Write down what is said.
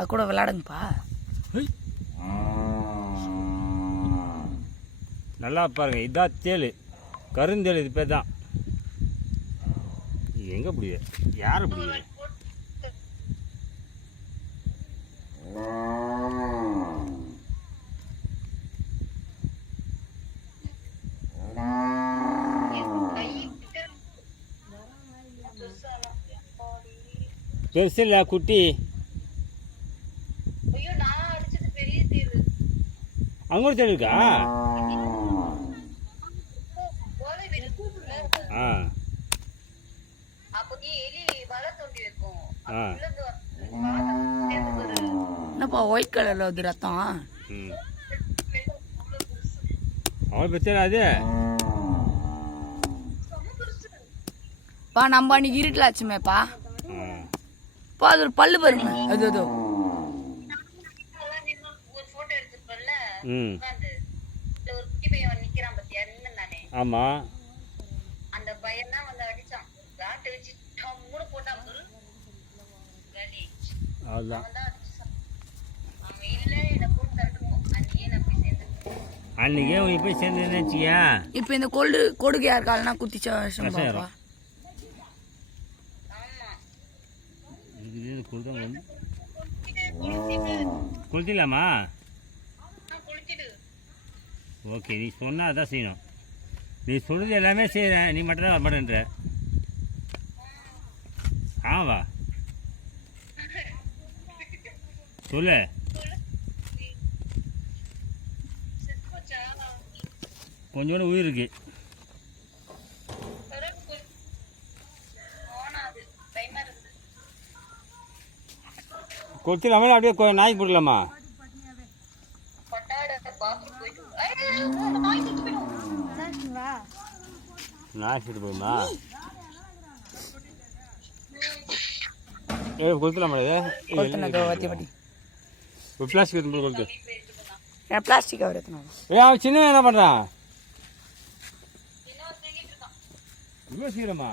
அது கூட விளையாடுங்கப்பா. நல்லா பாருங்க, இதான் தேள், கருந்தேள். இது பேர் தான். இது எங்கே பிடிக்குது? யாரை பிடிக்குது? பெருசு இல்லை, குட்டி. அங்கே ஒரு தேள் இருக்கா? ஆ என்னப்பா ஒயிட் கலரில் வந்து ரத்தம்? அவ்வளோ பெருசா அது? பா நம்ம அன்னைக்கு இருட்டில் ஆச்சுமேப்பா. அது ஒரு பல்லு பாருங்க. அது அதோ ஆமாம். அதுதான் அன்னைக்கே உங்க போய் சேர்ந்து நினைச்சியா? இப்போ இந்த கொடுக்கு யார் காலனா குத்திச்சா கொளுத்திடலாமா? ஓகே, நீ சொன்னா அதான் செய்யணும். நீ சொல்றது எல்லாமே செய்கிறேன், நீ மட்டும் தான் வரமாட்டேன்ற. ஆவா சொல்லு. கொஞ்சோண்டு உயிர் இருக்கு. கொளுத்திடலாமா? அப்படியே நாய்க்கு போடலாமா? நாய் சுட்டு போயிடுமா? கொளுத்தலாமா? இது பிளாஸ்டிக் எடுத்து கொளுத்து. பிளாஸ்டிக் அவர் எத்தனை? அவன் சின்ன என்ன பண்ணுறான்? இவ்வளோ சீக்கிரமா?